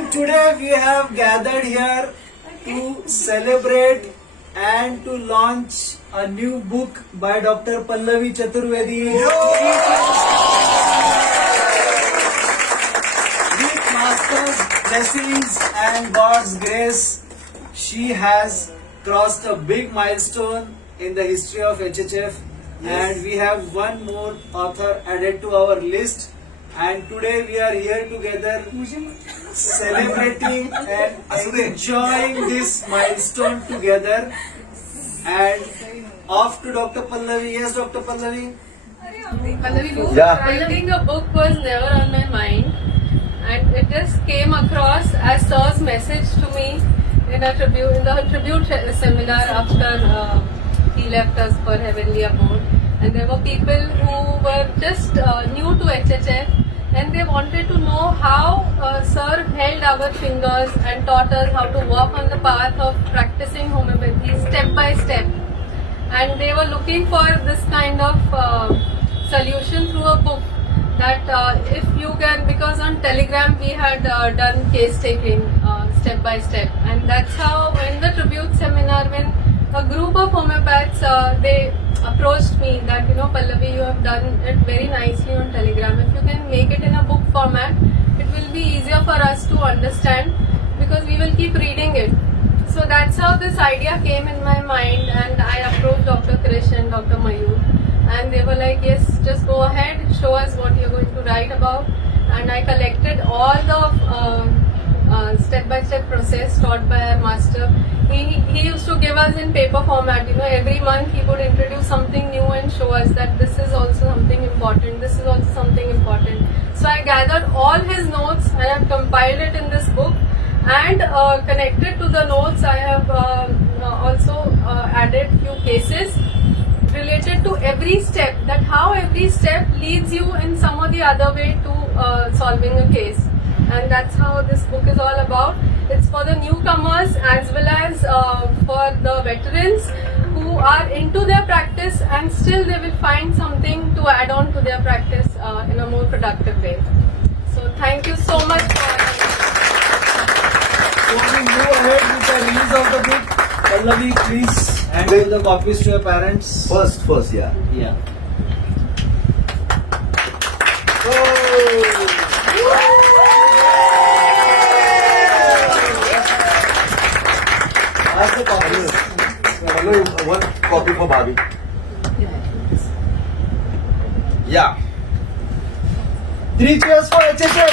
think today we have gathered here to celebrate and to launch a new book by Dr. Pallavi Chaturvedi. With Master's blessings and God's grace, she has crossed a big milestone in the history of HHF, and we have one more author added to our list. And today we are here together celebrating and enjoying this milestone together. And off to Dr. Pallavi. Yes, Dr. Pallavi. Writing a book was never on my mind, and it just came across as Sir's message to me in the tribute seminar after he left us for Heavenly Abode. And there were people who were just new to HHF, and they wanted to know how Sir held our fingers and taught us how to walk on the path of practicing homeopathy step by step. And they were looking for this kind of solution through a book that if you can, because on Telegram we had done case taking step by step, and that's how in the tribute seminar, when a group of homeopaths they approached me that, Pallavi, you have done it very nicely on Telegram. If you can make it in a book format, it will be easier for us to understand, because we will keep reading it. So that's how this idea came in my mind, and I approached Dr. Krish and Dr. Mayur, and they were like, yes, just go ahead, show us what you're going to write about. And I collected all the step-by-step process taught by our master. He used to give us in paper format, every month he would introduce something new and show us that this is also something important, this is also something important. So I gathered all his notes and I have compiled it in this book, and connected to the notes I have also added few cases related to every step, that how every step leads you in some or the other way to solving a case. And that's how this book is all about. It's for the newcomers as well as for the veterans who are into their practice, and still they will find something to add on to their practice in a more productive way. So thank you so much for... So we move ahead with the release of the book. Pallavi, please hand over the copies to your parents. First, yeah. Yeah. Ask the copies. One copy for Bobby. Yeah. 3 cheers for HHF.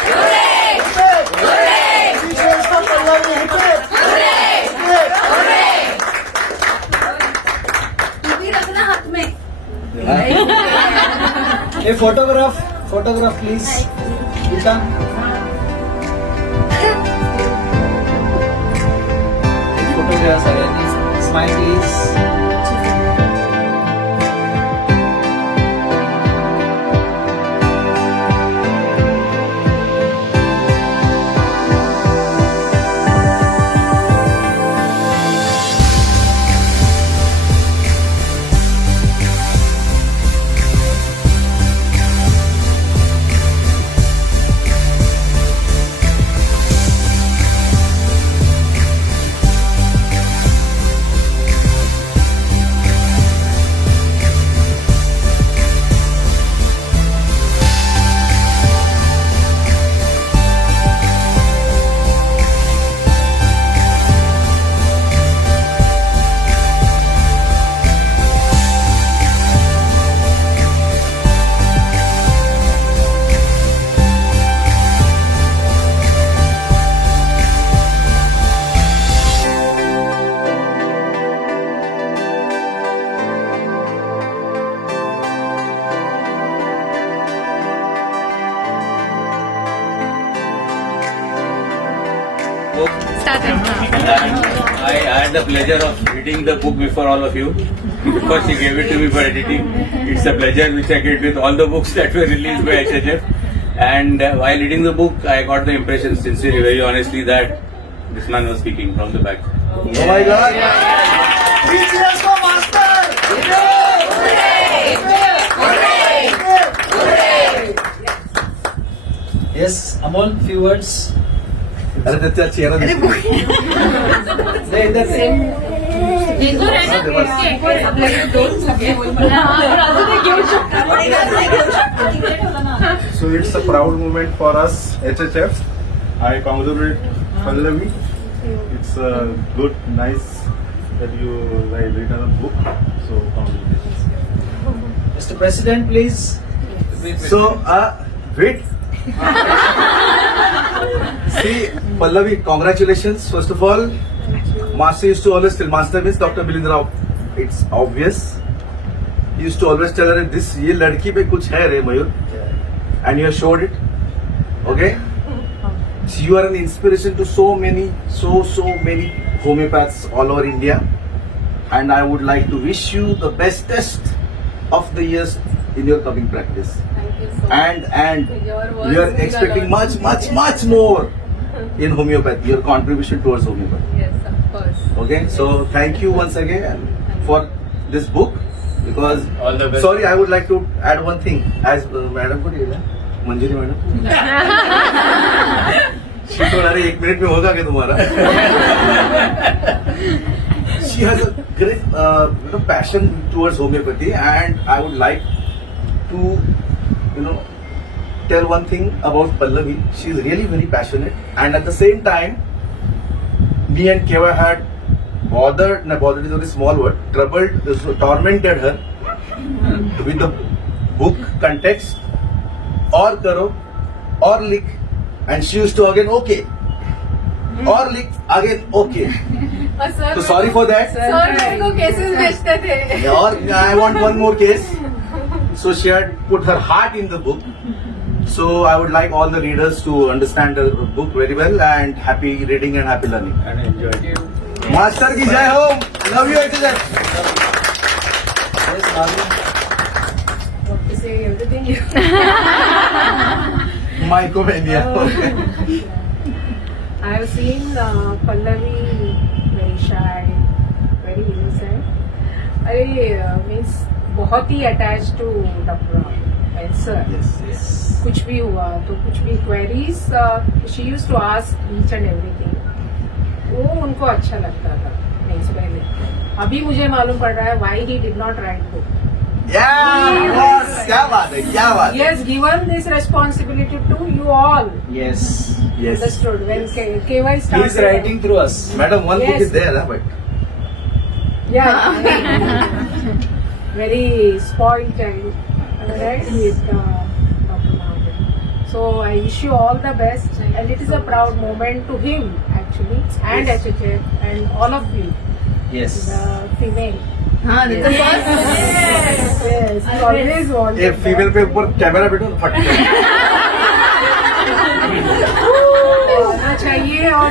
Hooray! 3 cheers for Pallavi. A photograph please. Gita. Photographs again. Smile please. And I had the pleasure of reading the book before all of you, because she gave it to me for editing. It's a pleasure which I get with all the books that were released by HHF. And while reading the book, I got the impression, sincerely, very honestly, that this man was speaking from the back. Oh my God! Cheers for Master! Yes, Amol, few words. अरे त्याचा चेहरा दिसतो. Say इधर से. So it's a proud moment for us, HHF. I congratulate Pallavi. It's good, nice that you write written a book. So congratulations. Mr. President, please. So, wait. See, Pallavi, congratulations. First of all, Master used to always tell, Master means Dr. Bilindra Rao. It's obvious. He used to always tell her, this ये लड़की पे कुछ है रे मयूर. And you have showed it. Okay? So you are an inspiration to so many homeopaths all over India. And I would like to wish you the bestest of the years in your coming practice. Thank you so much. And Your words we are mean a expecting lot. much more in homeopathy, your contribution towards homeopathy. Yes, of course. Okay, so thank you once again for this book, because All the best. sorry, I would like to add one thing. As madam को दिया मंजरी madam she told अरे 1 minute में होगा क्या तुम्हारा. She has a great passion towards homeopathy, and I would like to tell one thing about Pallavi. She is really very passionate, and at the same time, me and Keva had bothered is a very small word, tormented her with the book context, or karo, or lik, and she used to again okay, or lik again okay. और sir So sorry for that. Sir मेरे को cases भेजते थे. Or I want one more case. So she had put her heart in the book. So I would like all the readers to understand the book very well, and happy reading and happy learning. And enjoy. Master ki jai ho. Love you, HHF. Yes, Bhavin. What to say, everything you. Mycomania. Okay. I have seen Pallavi very shy, very innocent. Means बहुत ही attached to Dr. Sir. Yes. कुछ भी हुआ तो कुछ भी queries she used to ask each and everything. वो उनको अच्छा लगता था नहीं पहले. अभी मुझे मालूम पड़ रहा है why he did not write book. Yeah, boss. क्या बात है. He has given this responsibility to you all. Yes. Yes. Understood? When KY He started. is writing through us. Madam, one book Yes. is there, but Yeah. Very spoiled child. Right? With Dr. Mahadev. So I wish you all the best, and it is a proud moment to him actually, and Yes. HHF, and all of you, Yes. the female. हाँ Yes, he always wanted. ये female पे ऊपर camera बैठो फट गया. आना चाहिए, और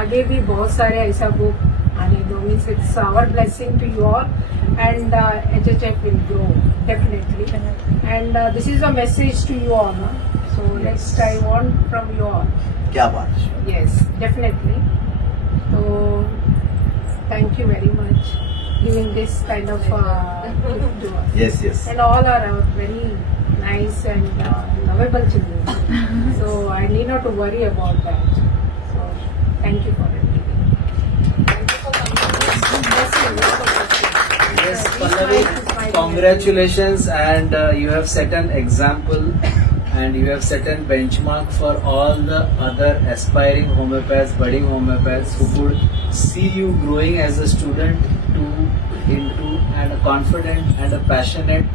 आगे भी बहुत सारे ऐसा बुक आने दो. Means it's our blessing to you all, and HHF will grow definitely, and this is a message to you all, huh? So next I want from you all. क्या बात. Yes, definitely. So thank you very much giving this kind of gift to us. Yes. And all are very nice and lovable children. So I need not to worry about that. So thank you for it. Yes, Pallavi, congratulations, and you have set an example, and you have set a benchmark for all the other aspiring homeopaths, budding homeopaths who would see you growing as a student into and a confident and a passionate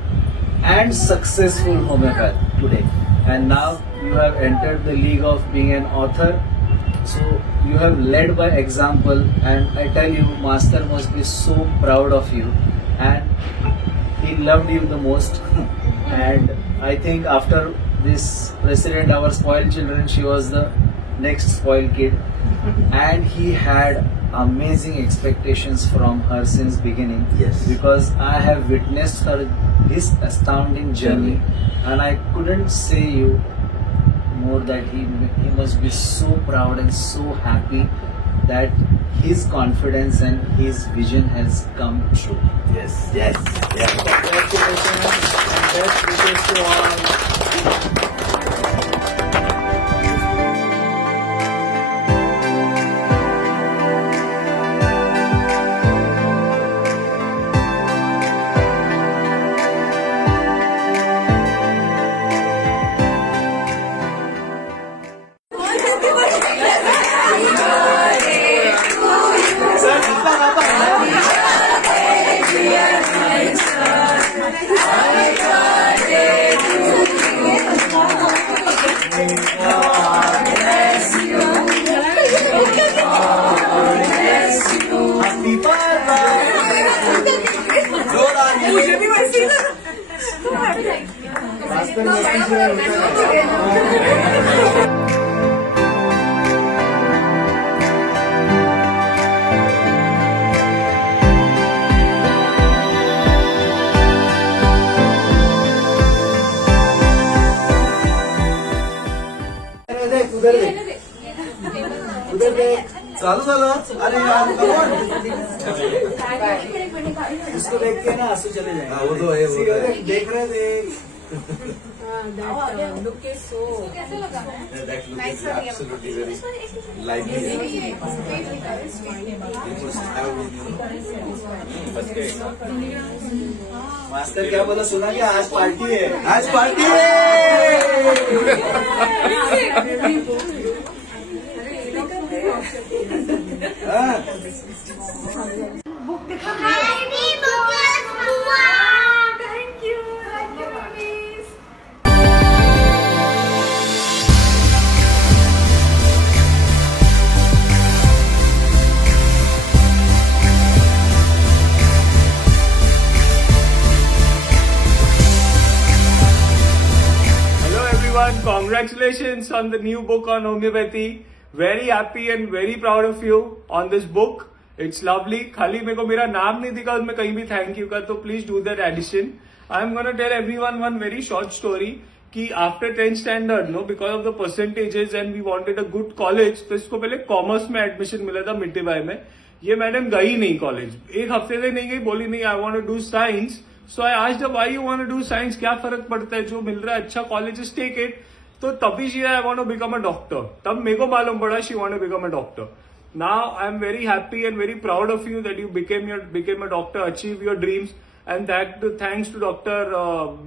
and successful homeopath today. And now you have entered the league of being an author. So you have led by example, and I tell you, Master must be so proud of you, and he loved you the most. And I think after this president, our spoiled children, she was the next spoiled kid, and he had amazing expectations from her since beginning. Yes. Because I have witnessed her this astounding journey, and I couldn't say you more that he must be so proud and so happy that his confidence and his vision has come true. Yes. Congratulations and best wishes to all. अरे देख उधर देख उधर देख चालू झालं अरे यार come on. इसको देख के ना आंसू चले जाएंगे वो तो है वो तो है. देख रहे देख Look is so. That look is absolutely very lively. Master क्या बोला सुना क्या आज पार्टी है आज पार्टी है हाँ. Hello everyone, congratulations on the new book on homeopathy. Very happy and very proud of you on this book. It's lovely. खाली मेरे को मेरा नाम नहीं दिखा उसमें कहीं भी थैंक यू का तो please do that edition. I am gonna tell everyone one very short story कि after 10th standard no because of the percentages and we wanted a good college तो इसको पहले कॉमर्स में एडमिशन मिला था मिट्टीबाई में. ये मैडम गई नहीं कॉलेज, एक हफ्ते से नहीं गई, बोली नहीं I want to do science. So I asked her why you want to do science, क्या फर्क पड़ता है, जो मिल रहा है अच्छा कॉलेज टेक इट. तो तभी she I want to become a doctor. तब मेरे को मालूम पड़ा she want to become a doctor. Now I am very happy and very proud of you that you became a doctor, achieve your dreams. And that thanks to Dr.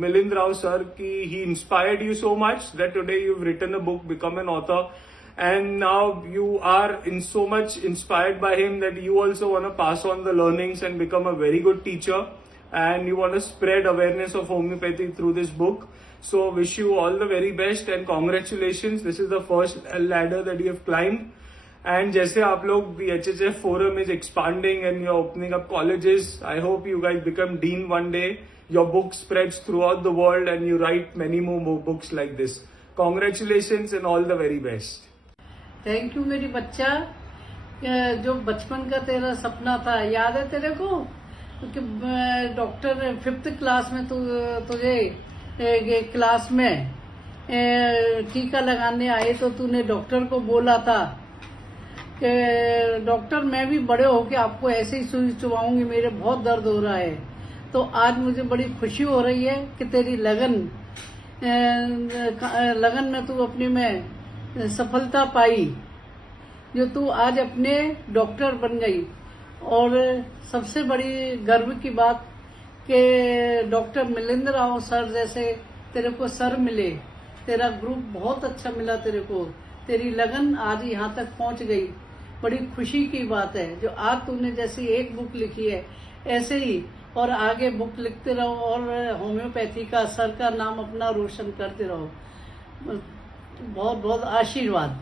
Milind Rao sir, he inspired you so much that today you've written a book, become an author, and now you are so much inspired by him that you also want to pass on the learnings and become a very good teacher, and you want to spread awareness of homeopathy through this book. So wish you all the very best and congratulations. This is the first ladder that you have climbed. And जैसे आप लोग the HHF forum is expanding and you're opening up colleges, I hope you guys become dean one day. Your book spreads throughout the world and you write many more books like this. Congratulations and all the very best. Thank you मेरी बच्चा. जो बचपन का तेरा सपना था याद है तेरे को कि डॉक्टर 5th क्लास में तुझे क्लास में टीका लगाने आए तो तूने डॉक्टर को बोला था कि डॉक्टर मैं भी बड़े होके आपको ऐसे ही सुई चुबाऊंगी, मेरे बहुत दर्द हो रहा है. तो आज मुझे बड़ी खुशी हो रही है कि तेरी लगन में तू अपनी में सफलता पाई, जो तू आज अपने डॉक्टर बन गई. और सबसे बड़ी गर्व की बात कि डॉक्टर मिलिंद राव सर जैसे तेरे को सर मिले, तेरा ग्रुप बहुत अच्छा मिला तेरे को, तेरी लगन आज यहाँ तक पहुँच गई. बड़ी खुशी की बात है जो आज तूने जैसी एक बुक लिखी है ऐसे ही और आगे बुक लिखते रहो और होम्योपैथी का सर का नाम अपना रोशन करते रहो. बहुत बहुत आशीर्वाद.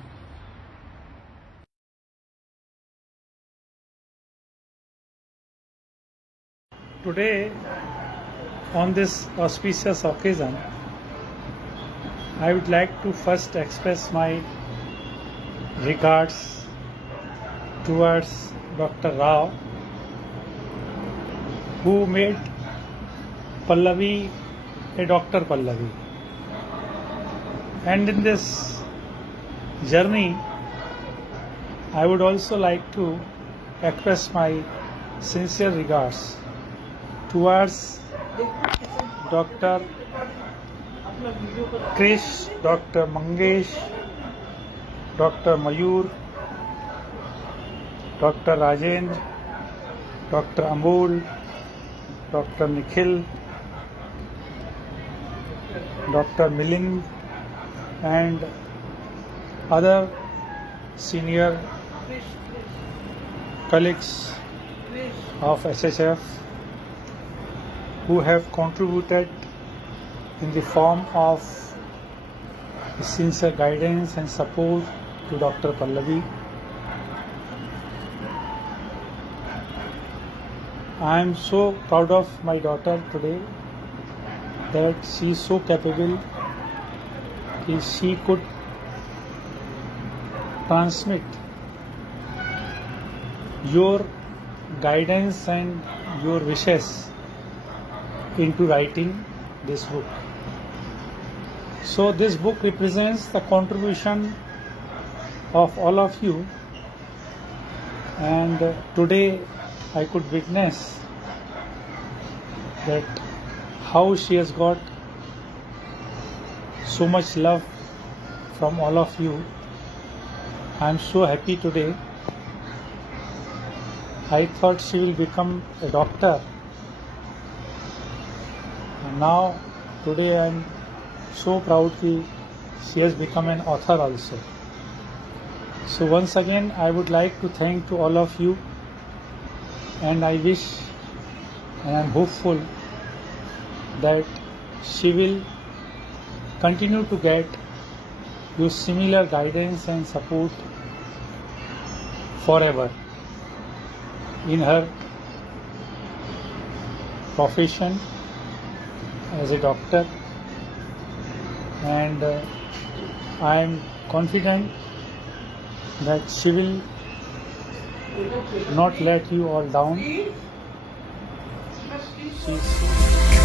Today, on this auspicious occasion, I would like to first express my regards towards Dr. Rao, who made Pallavi a Dr. Pallavi. And in this journey, I would also like to express my sincere regards towards Dr. Krish, Dr. Mangesh, Dr. Mayur, Dr. Rajendra, Dr. Amol, Dr. Nikhil, Dr. Milind, and other senior colleagues of SHF who have contributed in the form of sincere guidance and support to Dr. Pallavi. I am so proud of my daughter today that she is so capable कि she could transmit your guidance and your wishes into writing this book. So this book represents the contribution of all of you, and today I could witness that how she has got so much love from all of you. I am so happy today. I thought she will become a doctor, and now today I am so proud that she has become an author also. So once again I would like to thank to all of you, and I wish and I am hopeful that she will continue to get your similar guidance and support forever in her profession as a doctor, and I am confident that she will not let you all down. She's